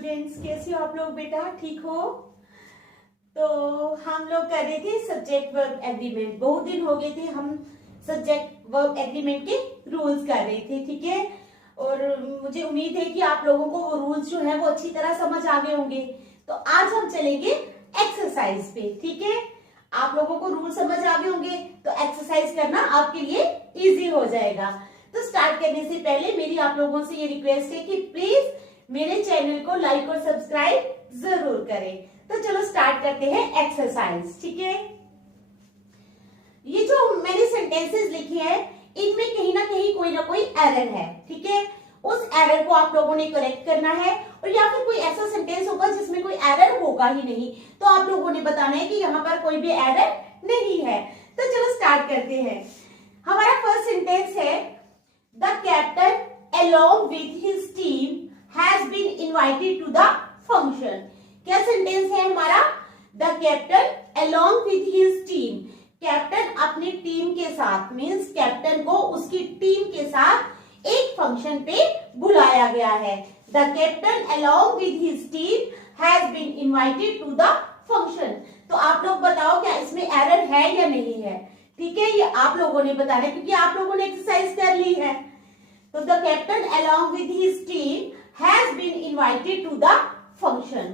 Students, कैसे हो आप लोग बेटा? ठीक हो? तो हम लोग कर रहे थे सब्जेक्ट वर्ब एग्रीमेंट। बहुत दिन हो गए थे हम सब्जेक्ट वर्ब एग्रीमेंट के रूल्स कर रहे थे, ठीक है। और मुझे उम्मीद है कि आप लोगों को वो रूल्स जो है वो अच्छी तरह समझ आ गए होंगे। तो आज हम चलेंगे एक्सरसाइज पे, ठीक है। आप लोगों को रूल समझ आ गए होंगे तो एक्सरसाइज करना आपके लिए इजी हो जाएगा। तो स्टार्ट करने से पहले मेरी आप लोगों से ये रिक्वेस्ट है कि प्लीज मेरे चैनल को लाइक और सब्सक्राइब जरूर करें। तो चलो स्टार्ट करते हैं एक्सरसाइज, ठीक है। ये जो मैंने सेंटेंसेस लिखे हैं इनमें कहीं ना कोई एरर है, ठीक है। उस एरर को आप लोगों ने करेक्ट करना है, और या फिर कोई ऐसा सेंटेंस होगा जिसमें कोई एरर होगा ही नहीं, तो आप लोगों ने बताना है कि यहाँ पर कोई भी एरर नहीं है। तो चलो स्टार्ट करते हैं। हमारा फर्स्ट सेंटेंस है, the captain along with his team has been invited to the function। क्या सेंटेंस है हमारा? The captain along with his team, captain अपनी टीम के साथ, मीन्स कैप्टन को उसकी टीम के साथ एक फंक्शन पे बुलाया गया है। The captain along with his team has been invited to the function। तो आप लोग बताओ क्या इसमें एरर है या नहीं है? ठीक है, ये आप लोगों ने बताना है क्योंकि आप लोगों ने एक्सरसाइज कर ली है। तो the captain along with his team has been invited to the function।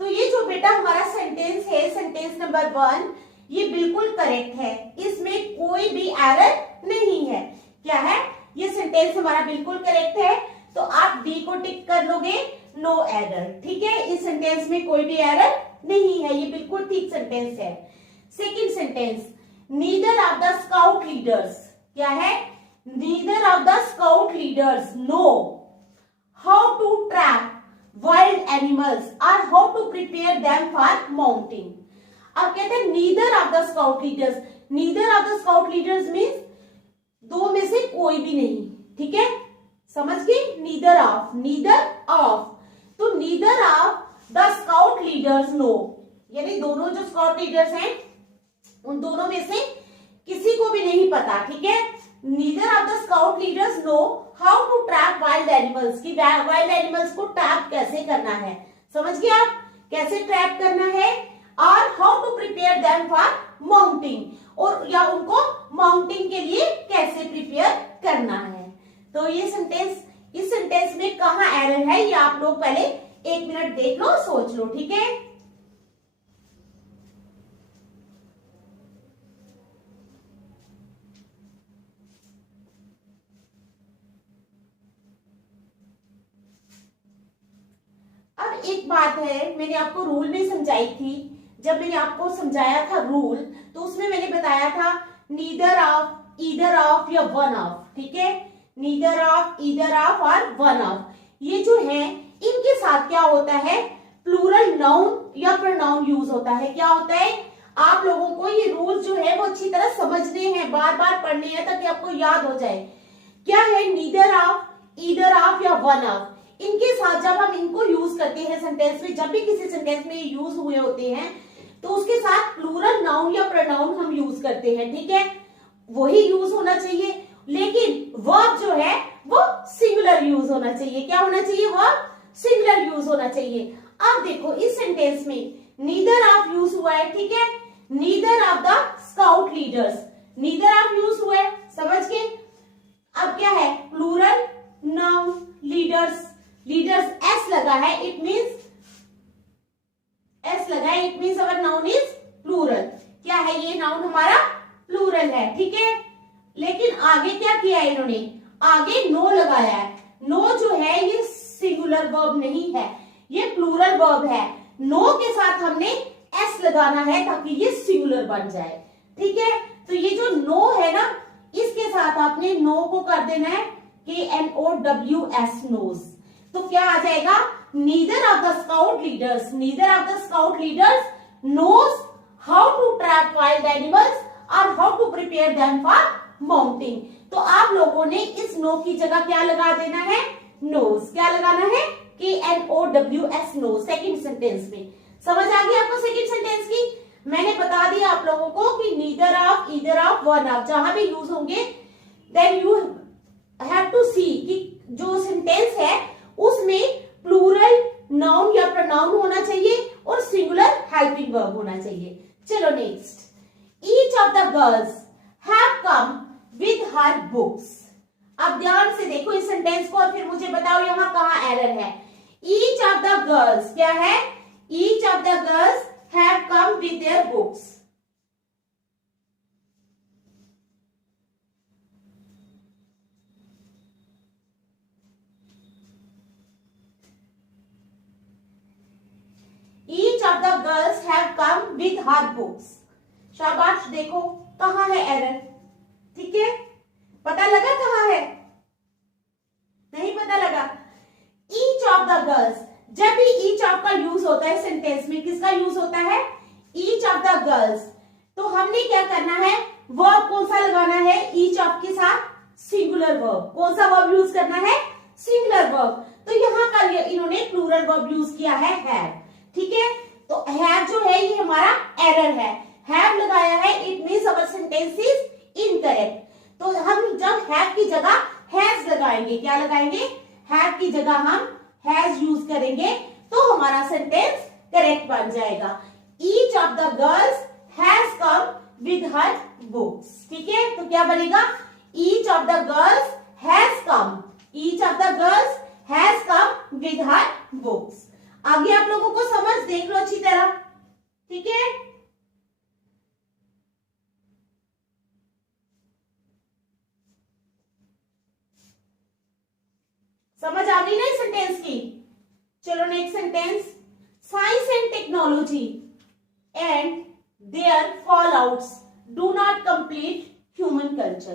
तो ये जो बेटा हमारा सेंटेंस है, सेंटेंस नंबर 1, ये बिल्कुल करेक्ट है, इसमें कोई भी एरर नहीं है। क्या है? ये सेंटेंस हमारा बिल्कुल करेक्ट है, तो आप डी को टिक कर लोगे, नो एरर, ठीक है। इस सेंटेंस में कोई भी एरर नहीं है, ये बिल्कुल ठीक सेंटेंस है। Second sentence, neither of the scout leaders, क्या है? Neither of the scout leaders know how to trap wild animals और how to prepare them for mounting. अब कहते हैं neither of the scout leaders, neither of the scout leaders means दो में से कोई भी नहीं, ठीक है, समझ गए? नीदर ऑफ, नीदर ऑफ, तो neither of the scout leaders know, यानी दोनों जो स्काउट लीडर्स हैं उन दोनों में से किसी को भी नहीं पता, ठीक है। Neither of the scout leaders know how to trap wild animals, की वाइल्ड एनिमल्स को ट्रैप कैसे करना है, समझ गए आप? कैसे ट्रैप करना है, और how to prepare them for mounting, और या उनको माउंटिंग के लिए कैसे प्रिपेयर करना है। तो ये सेंटेंस, इस सेंटेंस में कहाँ एरर है ये आप लोग पहले 1 मिनट देख लो, सोच लो, ठीक है। अब एक बात है, मैंने आपको रूल में समझाई थी, जब मैंने आपको समझाया था रूल, तो उसमें मैंने बताया था नीदर ऑफ, ईदर ऑफ या वन ऑफ, ठीक है। नीदर ऑफ, ईदर ऑफ और वन ऑफ, ये जो है इनके साथ क्या होता है? प्लूरल नाउन या प्रोनाउन यूज होता है। क्या होता है? आप लोगों को ये रूल जो है वो अच्छी तरह समझने हैं, बार बार पढ़ने हैं ताकि आपको याद हो जाए। क्या है? नीदर ऑफ, ईदर ऑफ या वन ऑफ, इनके साथ जब हम इनको यूज करते हैं सेंटेंस में, जब भी किसी सेंटेंस में यूज हुए होते हैं तो उसके साथ प्लूरल नाउन या प्रोनाउन हम यूज करते हैं, ठीक है। वही यूज होना चाहिए, लेकिन वर्ब जो है वो सिंगुलर यूज होना चाहिए। क्या होना चाहिए? वर्ब सिंगुलर यूज होना चाहिए। अब देखो इस सेंटेंस में नीदर ऑफ यूज हुआ है, ठीक है। Neither of the scout leaders, neither of use हुआ है, समझ के। अब क्या है? Plural noun, leaders, leaders S लगा है, इट मीन्स एस लगा है, it means our noun is plural. क्या है? ये नाउन हमारा प्लूरल है, ठीक है। लेकिन आगे क्या किया है इन्होंने? आगे नो लगाया है। नो जो है ये सिंगुलर वर्ब नहीं है, ये प्लूरल वर्ब है। नो के साथ हमने एस लगाना है ताकि ये सिंगुलर बन जाए, ठीक है। तो ये जो नो है ना, इसके साथ आपने नो को कर देना है KNOWS, नोज। तो क्या आ जाएगा? Neither of the scout leaders, neither of the scout leaders knows how to trap wild animals और how to prepare them for mounting. तो आप लोगों ने इस नो की जगह क्या लगा देना है? नोज। क्या लगाना है? KNOWS, knows. सेकंड सेंटेंस में समझ आ गई आपको? सेकंड सेंटेंस की मैंने बता दिया आप लोगों को कि neither of, either of, one of जहां भी यूज होंगे, देन यू हैव टू सी कि जो सेंटेंस है उसमें प्लूरल नाउन या प्रोनाउन होना चाहिए और सिंगुलर हेल्पिंग वर्ब होना चाहिए। चलो next, each of the girls have come with her books. अब ध्यान से देखो इस सेंटेंस को और फिर मुझे बताओ यहां कहां एरर है। ईच ऑफ द गर्ल्स क्या है? Each of the girls have come with their books. Each of the girls have come with her books. शाबाश, देखो कहां है एरर। ठीक है, पता लगा कहां है? नहीं पता लगा। Each of the girls, जब भी each of का यूज होता है सेंटेंस में, किसका यूज होता है? Each of the girls। तो हमने क्या करना है? वर्ब कौन सा लगाना है each of के साथ? Singular verb. कौन सा वर्ब यूज करना है? Singular verb. तो यहाँ पर इन्होंने प्लूरल वर्ब यूज किया है हैव। ठीक है, तो हैव जो है ये हमारा एरर है। हैव लगाया है, it means our sentence is incorrect. तो हम जब हैव की जगह हैज लगाएंगे, क्या लगाएंगे? हैव की जगह हम हैज यूज करेंगे तो हमारा सेंटेंस करेक्ट बन जाएगा। Each of the girls has come with her books. ठीक है, तो क्या बनेगा? Each of the girls has come, each of the girls has come with her books. आगे आप लोगों को समझ देख लो अच्छी तरह। ठीक है, समझ आ गई ना इस सेंटेंस की? चलो next sentence, science and technology and their fallouts do not complete human culture.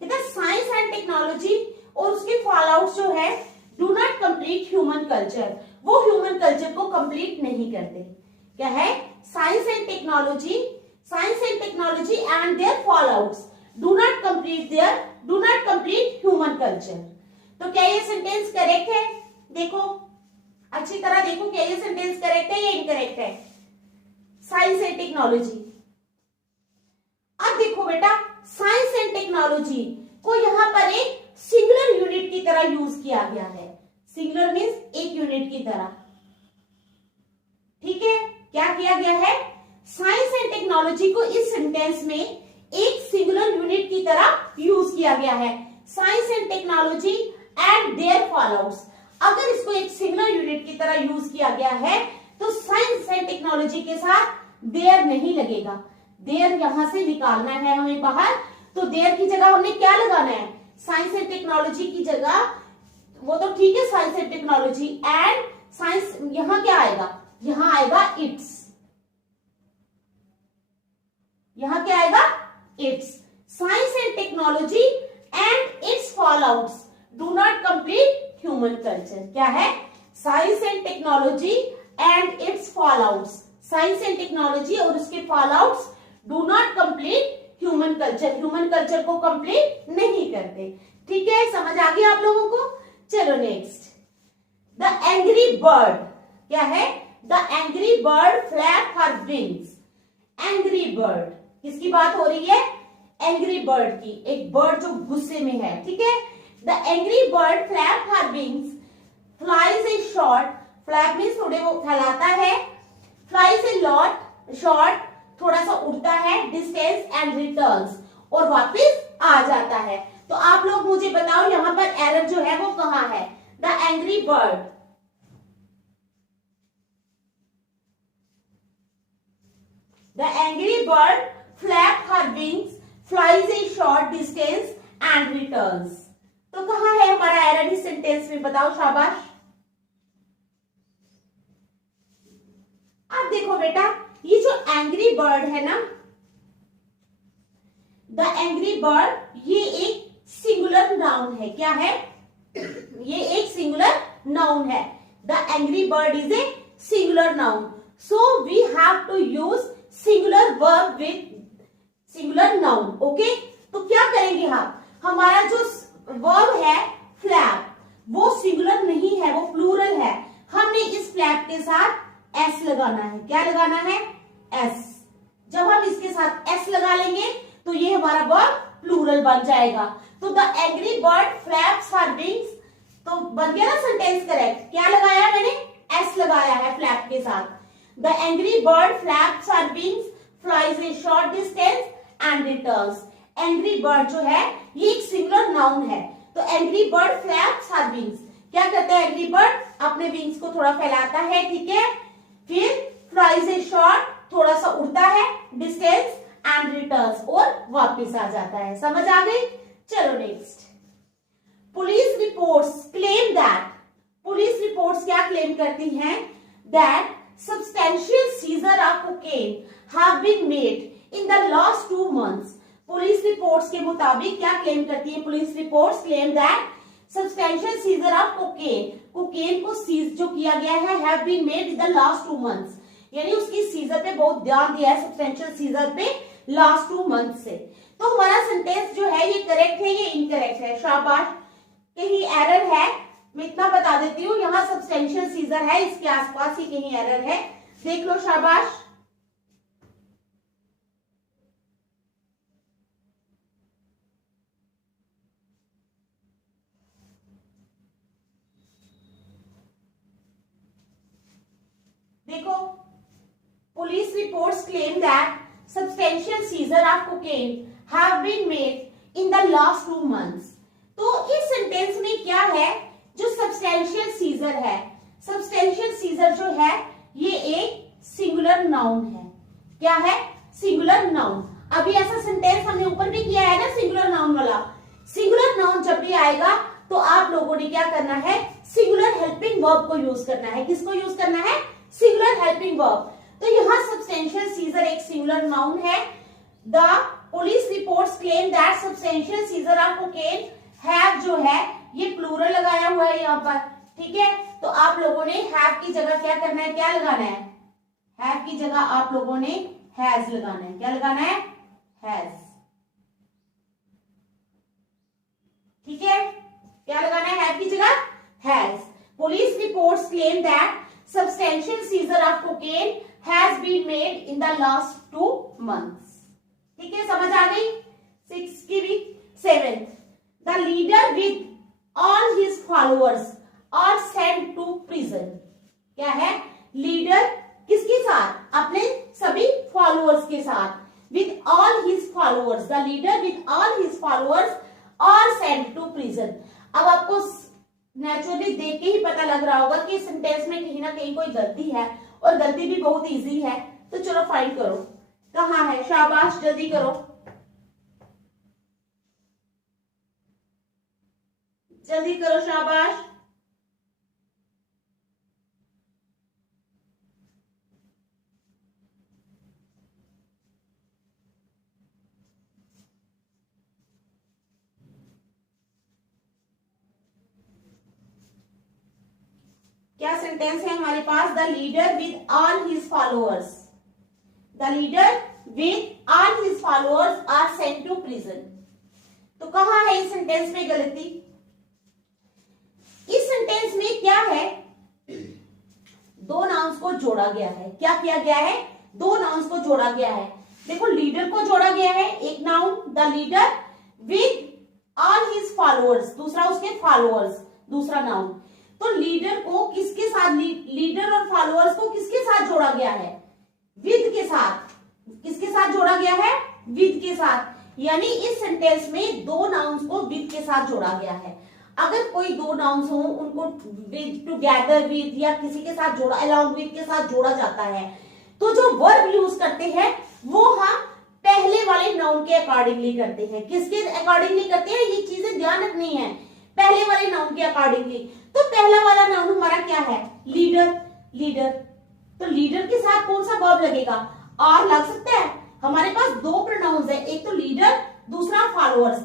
कहते साइंस एंड टेक्नोलॉजी और उसके फॉलआउट्स जो है do not complete human culture, वो ह्यूमन कल्चर को कंप्लीट नहीं करते। क्या है? Science and technology and their fallouts do not complete human culture. तो क्या ये सेंटेंस करेक्ट है? देखो अच्छी तरह देखो, क्या ये सेंटेंस करेक्ट है या इनकरेक्ट है? Science and technology. अब देखो बेटा, साइंस एंड टेक्नोलॉजी को यहां पर एक सिंगुलर यूनिट की तरह यूज किया गया है। सिंगुलर मीन्स एक यूनिट की तरह। ठीक है, क्या किया गया है? साइंस एंड टेक्नोलॉजी को इस सेंटेंस में एक सिंगुलर यूनिट की तरह यूज किया गया है। Science and technology and their followers, अगर इसको एक सिंगुलर यूनिट की तरह यूज किया गया है तो साइंस एंड टेक्नोलॉजी के साथ देयर नहीं लगेगा। देयर यहां से निकालना है हमें बाहर, तो देयर की जगह हमने क्या लगाना है? साइंस एंड टेक्नोलॉजी की जगह, वो तो ठीक है science and technology and science, यहां क्या आएगा? यहां आएगा इट्स। यहां क्या आएगा? Its. Science and technology and its fallouts do not complete human culture. क्या है? Science and technology and its fallouts, science and technology और उसके fallouts do not complete human culture, human culture को कंप्लीट नहीं करते। ठीक है, समझ आ गया आप लोगों को? चलो नेक्स्ट, द एंग्री बर्ड। क्या है? The angry bird flap her wings. Angry bird, किसकी बात हो रही है? एंग्री बर्ड की, एक बर्ड जो गुस्से में है। ठीक है, the angry bird flap her wings, flies A short, flap means थोड़े वो फैलाता है, फ्लाइज ए लॉट, शॉर्ट थोड़ा सा उड़ता है, डिस्टेंस एंड रिटर्न्स, और वापस आ जाता है। तो आप लोग मुझे बताओ यहां पर एरर जो है वो कहां है? The angry bird, the angry bird flap her wings, flies A short distance and returns. तो कहां है हमारा एरर इस सेंटेंस में? बताओ, शाबाश। अब देखो बेटा, ये जो एंग्री बर्ड है ना, द एंग्री बर्ड, ये एक सिंगुलर नाउन है। क्या है? ये एक सिंगुलर नाउन है। The angry bird is a singular noun, so we have to use singular verb with singular noun. Okay, तो क्या करेंगे हम? हमारा जो वर्ब है फ्लैप, वो सिंगुलर नहीं है, वो प्लूरल है। हमने इस फ्लैप के साथ एस लगाना है। क्या लगाना है? एस। जब हम इसके साथ एस लगा लेंगे तो ये हमारा वर्ब प्लूरल बन जाएगा। तो the angry bird flaps her wings, तो बन गया ना सेंटेंस करेक्ट। क्या लगाया मैंने, एस लगाया है फ्लैप के साथ। The angry bird flaps her wings, flies A short distance and returns. Angry bird जो है ये एक सिंगुलर नाउन है, तो एंग्री बर्ड फ्लैप्स हर विंग्स, क्या करता है एंग्री बर्ड, अपने विंग्स को थोड़ा फैलाता है, ठीक है। फिर फ्लाइज ए शॉर्ट, थोड़ा सा उड़ता है, डिस्टेंस एंड रिटर्न्स, और वापस आ जाता है। समझ आ गई। चलो next, police reports claim that, police reports क्या क्लेम करती हैं, that substantial seizure of cocaine have been made in the last 2 months। Police reports के मुताबिक क्या क्लेम करती है, police reports claim that substantial seizure of cocaine, cocaine को seize जो किया गया है, have been made in the last 2 months, यानी उसकी सीजर पे बहुत ध्यान दिया है, सब्सटेंशियल सीजर पे लास्ट 2 months से। तो हमारा सेंटेंस जो है ये करेक्ट है, ये इनकरेक्ट है, शाबाश। कहीं एरर है, मैं इतना बता देती हूँ, यहाँ सब्सटेंशियल सीजर है, इसके आसपास ही कहीं एरर है, देख लो, शाबाश। देखो, police reports claim that substantial seizure of cocaine have been made in the last 2 months। तो इस सेंटेंस में क्या है, जो सब्सटेंशियल सीजर है, सब्सटेंशियल सीजर जो है ये एक सिंगुलर नाउन है। क्या है, सिंगुलर नाउन। अभी ऐसा सेंटेंस हमने ऊपर भी किया है ना, सिंगुलर नाउन वाला। सिंगुलर नाउन जब भी आएगा तो आप लोगों ने क्या करना है, सिंगुलर हेल्पिंग वर्ब को यूज करना है। किसको यूज करना है, सिंगुलर हेल्पिंग वर्ब। तो यहाँ सब्सटेंशियल सीजर एक सिंगुलर नाउन है। The police reports claim that substantial seizure of cocaine have जो है ये प्लूरल लगाया हुआ है यहाँ पर, ठीक है। तो आप लोगों ने हैव की जगह क्या करना है, क्या लगाना है, हैव की जगह आप लोगों ने हैज लगाना है। क्या लगाना है, हैज, ठीक है। क्या लगाना है, हैव की जगह has. Police reports claim that substantial seizure of cocaine has been made in the last 2 months। ठीक है, समझ आ गई। 6 की भी। 7th, the leader with all his followers are sent to prison। क्या है, लीडर किसके साथ, अपने सभी फॉलोअर्स के साथ, with all his followers, the leader with all his followers are sent to prison। अब आपको नेचुरली देख के ही पता लग रहा होगा कि सेंटेंस में कहीं ना कहीं कोई गलती है, और गलती भी बहुत इजी है। तो चलो फाइंड करो, कहाँ है, शाबाश, जल्दी करो, जल्दी करो, शाबाश। क्या सेंटेंस है हमारे पास, the leader with all his followers, the leader with all his followers are sent to prison. तो कहां है इस सेंटेंस में गलती, इस सेंटेंस में क्या है, 2 नाउन्स को जोड़ा गया है। क्या किया गया है, 2 नाउन्स को जोड़ा गया है। देखो, लीडर को जोड़ा गया है, एक noun the leader, with all his followers, दूसरा उसके फॉलोअर्स, दूसरा नाउन। तो लीडर को किसके साथ, लीडर और फॉलोअर्स को किसके साथ जोड़ा गया है, विद के साथ। किसके साथ जोड़ा गया है, विद के साथ। यानी इस सेंटेंस में 2 नाउन्स को विद के साथ जोड़ा गया है। अगर कोई 2 नाउन्स हो, उनको विद, टुगेदर विद या किसी के साथ जोड़ा, अलोंग विद के साथ जोड़ा जाता है, तो जो वर्ब यूज करते हैं वो हम पहले वाले नाउन के अकॉर्डिंगली करते हैं। किसके अकॉर्डिंगली करते हैं, ये चीजें ध्यान रखनी है, पहले वाले नाउन के अकॉर्डिंगली। तो पहला वाला नाउन हमारा क्या है, लीडर, लीडर। तो लीडर के साथ कौन सा वर्ब लगेगा, आर लग सकता है। हमारे पास 2 प्रोनाउंस है, एक तो लीडर, दूसरा फॉलोअर्स।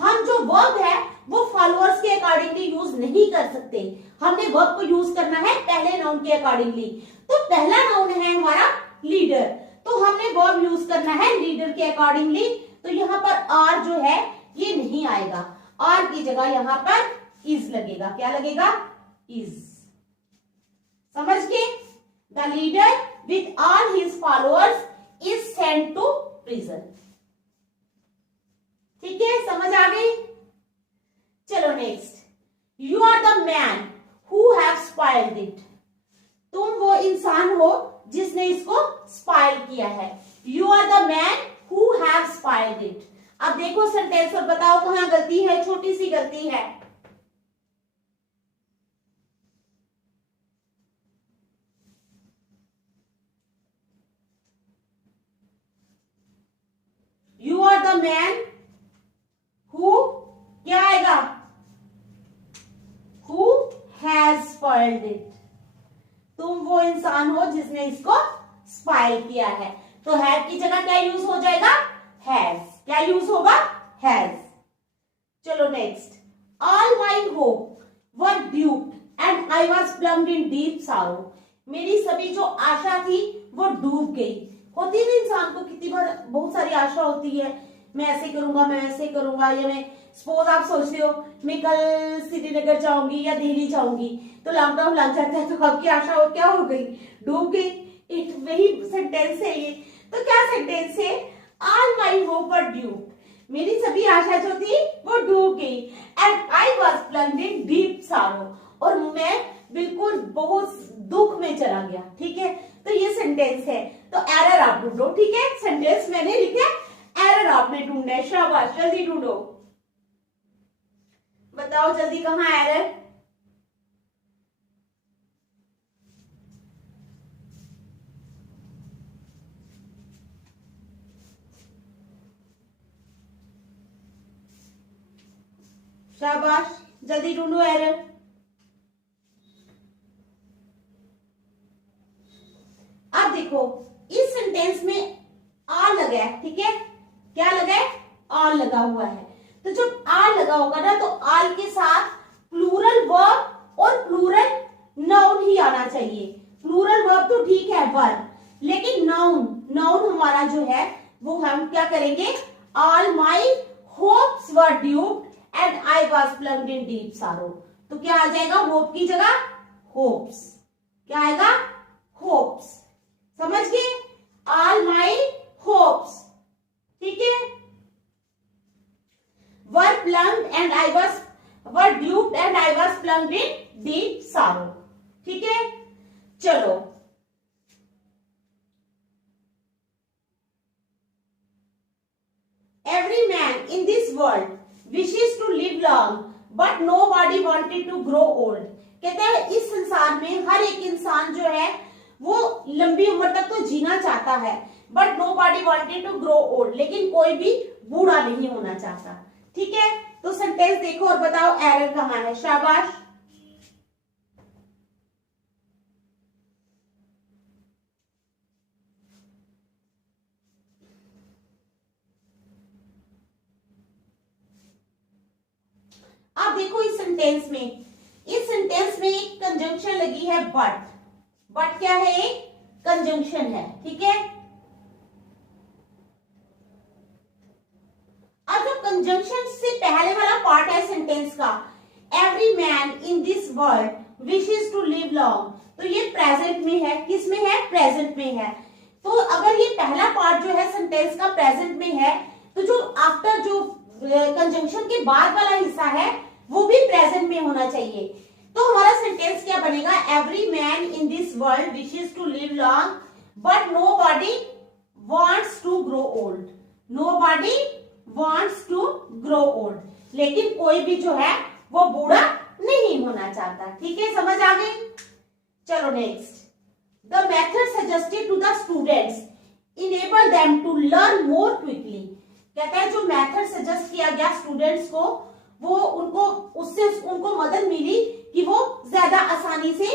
हम जो वर्ब है वो फॉलोअर्स के अकॉर्डिंगली यूज नहीं कर सकते, हमने वर्ब को यूज करना है पहले नाउन के अकॉर्डिंगली। तो पहला नाउन है हमारा लीडर, तो हमने वर्ब यूज करना है लीडर के अकॉर्डिंगली। तो यहाँ पर आर जो है ये नहीं आएगा, आर की जगह यहाँ पर इज लगेगा। क्या लगेगा, इज। समझ गए, the leader with all his followers is sent to prison. ठीक है, समझ आ गई। चलो next, you are the spoiled it. तुम वो इंसान हो जिसने इसको स्पॉइल किया है। You are the man who have spoiled it. अब देखो सेंटेंस और बताओ कहां गलती है, छोटी सी गलती है। You are the man who, क्या आएगा, हु हैज स्पॉइल्ड इट। तुम वो इंसान हो जिसने इसको स्पॉइल किया है। तो हैव की जगह क्या यूज हो जाएगा, हैज। क्या यूज होगा, हैज। चलो next, all my hope were duped and I was plumbed in deep sorrow. मेरी सभी जो आशा थी वो डूब गई। होती है इंसान को कितनी बार बहुत सारी आशा होती है, मैं ऐसे करूंगा, मैं ऐसे करूंगा, या मैं सपोज आप सोचते हो मैं कल श्रीनगर जाऊंगी या दिल्ली जाऊंगी, तो लॉकडाउन लग जाता है तो आपकी आशा क्या हो गई, डूब गई। एक वही सेंटेंस है ये। तो क्या सेंटेंस है, ऑल माई होप वर ड्यूप्ड, मेरी सभी आशा जो थी वो डूब गई। And I was plumbed in deep sorrow, और मैं बिल्कुल बहुत दुख में चला गया। ठीक है, तो ये सेंटेंस है। तो एरर आप ढूंढो। ठीक है, सेंटेंस मैंने लिखा, एरर आपने ढूंढना है। शाबाश, जल्दी ढूंढो, बताओ जल्दी कहां एरर। शाबाश, जल्दी ढूंढो एरर। अब देखो इस सेंटेंस में आर लगा है। ठीक है, क्या लगा है, आर लगा हुआ है। तो जब आर लगा होगा ना, तो आर के साथ प्लूरल वर्ब और प्लूरल नाउन ही आना चाहिए। प्लूरल वर्ब तो ठीक है वर्ब, लेकिन नाउन, नाउन हमारा जो है वो हम क्या करेंगे, all my hopes were duped and I was plumbed in deep sorrow. तो क्या आ जाएगा, होप की जगह होप्स। क्या आएगा, होप्स। समझ गए, ऑल माई होप्स। ठीक है, were plumbed and I was, were duped and I was plumbed in deep sorrow। ठीक है, चलो every man in this world wishes to live long but nobody wanted to grow old। कहते हैं इस संसार में हर एक इंसान जो है वो लंबी उम्र तक तो जीना चाहता है, but nobody wanted to grow old, लेकिन कोई भी बूढ़ा नहीं होना चाहता। ठीक है, तो सेंटेंस देखो और बताओ एरर कहां है। शाबाश, अब देखो इस सेंटेंस में एक कंजंक्शन लगी है बट। बट क्या है, एक कंजंक्शन है। ठीक है, अब जो कंजंक्शन से पहले वाला पार्ट है सेंटेंस का, every man in this world wishes to live long, तो ये प्रेजेंट में है। किस में है, प्रेजेंट में है। तो अगर ये पहला पार्ट जो है सेंटेंस का प्रेजेंट में है, तो जो आफ्टर जो कंजंक्शन के बाद वाला हिस्सा है वो भी प्रेजेंट में होना चाहिए। तो हमारा सेंटेंस क्या बनेगा, every man in this world wishes to live long but nobody wants to grow old. Nobody wants to grow old, लेकिन कोई भी जो है वो बूढ़ा नहीं होना चाहता। ठीक है, समझ आ गई। चलो next, the method suggested to the students enable them to learn more quickly. कहता है जो मेथड सजेस्ट किया गया स्टूडेंट्स को, वो उनको उससे उनको मदद मिली कि वो ज्यादा आसानी से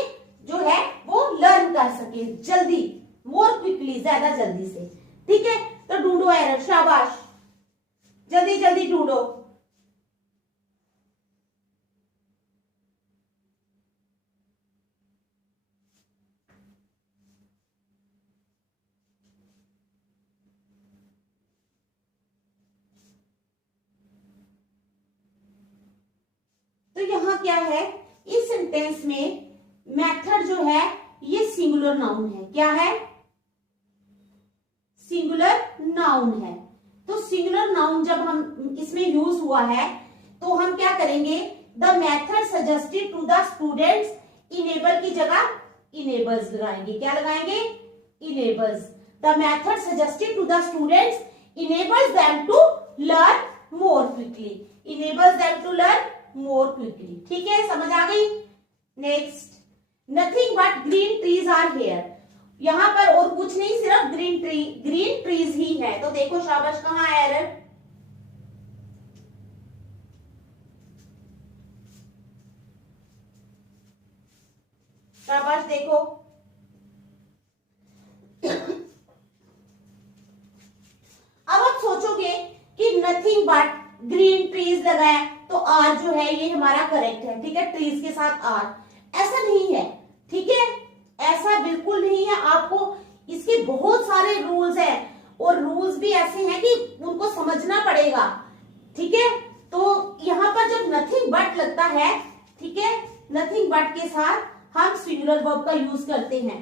जो है वो लर्न कर सके, जल्दी, मोर क्विकली, ज्यादा जल्दी से। ठीक है, तो ढूंढो एरर। शाबाश, जल्दी जल्दी ढूंढो। तो यहां क्या है, इस सेंटेंस में मेथड जो है ये सिंगुलर नाउन है। क्या है, सिंगुलर नाउन है। तो सिंगुलर नाउन जब हम इसमें यूज हुआ है तो हम क्या करेंगे, the method suggested to the students enable की जगह इनेबल्स लगाएंगे। क्या लगाएंगे? Enables. The method suggested to the students enables them to learn more quickly. Enables them to learn more quickly. ठीक है, समझ आ गई? Next, nothing but green trees are here. यहां पर और कुछ नहीं, सिर्फ ग्रीन ट्रीज ही है। तो देखो शाबाश, कहां है एरर? शाबाश, देखो अब आप सोचोगे कि नथिंग बट ग्रीन ट्रीज लगाया तो आर जो है ये हमारा करेक्ट है। ठीक है, ट्रीज के साथ आर, ऐसा नहीं है। ठीक है, ऐसा बिल्कुल नहीं है। आपको इसके बहुत सारे रूल्स हैं और रूल्स भी ऐसे हैं कि उनको समझना पड़ेगा। ठीक है, तो यहाँ पर जब नथिंग बट लगता है, ठीक है, नथिंग बट के साथ हम सिंगुलर वर्ब का यूज करते हैं।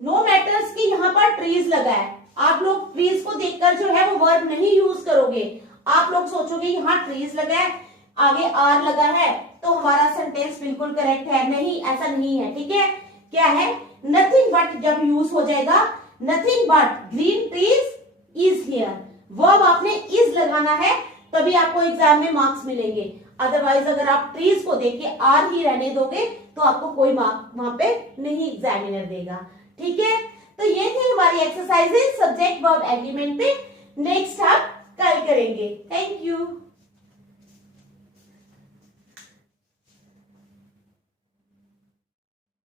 नो मैटर्स कि यहाँ पर ट्रीज लगा है, आप लोग ट्रीज को देखकर जो है वो वर्ब नहीं यूज करोगे। आप लोग सोचोगे यहाँ ट्रीज लगा है, आगे आर लगा है, तो हमारा सेंटेंस बिल्कुल करेक्ट है। नहीं, ऐसा नहीं है। ठीक है, क्या है? नथिंग बट जब यूज हो जाएगा, nothing but green trees is here, verb आपने इज लगाना है, तभी आपको एग्जाम में मार्क्स मिलेंगे। अदरवाइज अगर आप ट्रीज को देख के आर ही रहने दोगे तो आपको कोई मार्क वहां पे नहीं एग्जामिनर देगा। ठीक है, तो ये थी हमारी एक्सरसाइजेस सब्जेक्ट वर्ब एग्रीमेंट पे। नेक्स्ट हम कल करेंगे। Thank you.